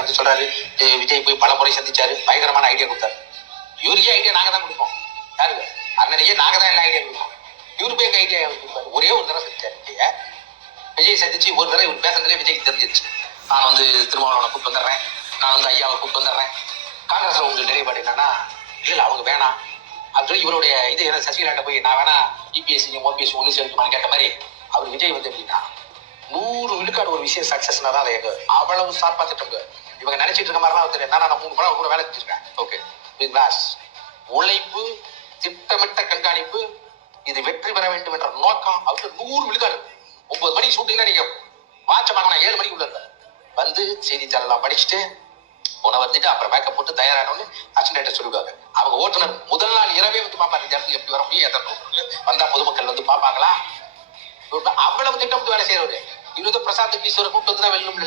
வந்து சொல்றாரு, விஜய் போய் பல முறை சந்திச்சாரு, பயங்கரமான ஐடியா கொடுத்தாரு. இவருக்கே ஐடியா நாங்க தான் கொடுப்போம். யாருக்கு அண்ணனையே நாங்க தான் எல்லா ஐடியா கொடுப்போம். இவரு போய் ஐடியா கொடுப்பாரு. ஒரே ஒரு தடவை சந்திச்சாரு விஜய் சந்திச்சு ஒரு தடவை இவர் பேசுறதுலேயே விஜய்க்கு தெரிஞ்சிருச்சு. நான் வந்து திருமாவளவனை கூப்பிட்டு வந்துடுறேன், நான் வந்து ஐயாவை கூப்பிட்டு வந்துடுறேன். காங்கிரஸ்ல உங்களுக்கு நிலைப்பாடு என்னன்னா, இல்லை அவங்க வேணாம் அப்படின்னு இவருடைய இது என்ன சசிகலாட்ட போய் நான் வேணா இபிஎஸ்சி ஓபிஎஸ் ஒன்று சேர்த்துமான்னு கேட்ட மாதிரி அவர் விஜய் வந்து எப்படின்னா 100 விழுக்காடு ஒரு விஷயம் சக்சஸ்னா தான் எங்க அவ்வளவு ஷார்ப்பா திட்டம். இவங்க நினைச்சிட்டு இருக்க மாதிரி தான் தெரியும். நான் 3 படம் கூட வேலை செஞ்சிருக்கேன். ஓகே, உழைப்பு, திட்டமிட்ட கண்காணிப்பு, இது வெற்றி பெற வேண்டும் என்ற நோக்கம் அவருக்கு 100 விழுக்காடு. 9 மணிக்கு ஷூட்டிங்னா நீங்க வாட்ச பார்க்கணும், 7 மணிக்கு உள்ள இருக்க வந்து செய்தித்தாளெல்லாம் படிச்சுட்டு உணவு வந்துட்டு அப்புறம் மேக்கப் போட்டு தயாரானோன்னு அசிஸ்டன்ட் சொல்லிடுவாங்க. அவங்க ஓட்டுநர் முதல் நாள் இரவே வந்து பார்ப்பாங்க, இந்த இடத்துக்கு எப்படி வர முடியும், எத்தனை வந்தா பொதுமக்கள் வந்து பார்ப்பாங்களா, அவ்வளவு திட்டமிட்டு வேலை செய்யறவரு. இவரு பிரசாந்த் கிஷோரை கூப்பிட்டு வந்து தான் வெல்லும்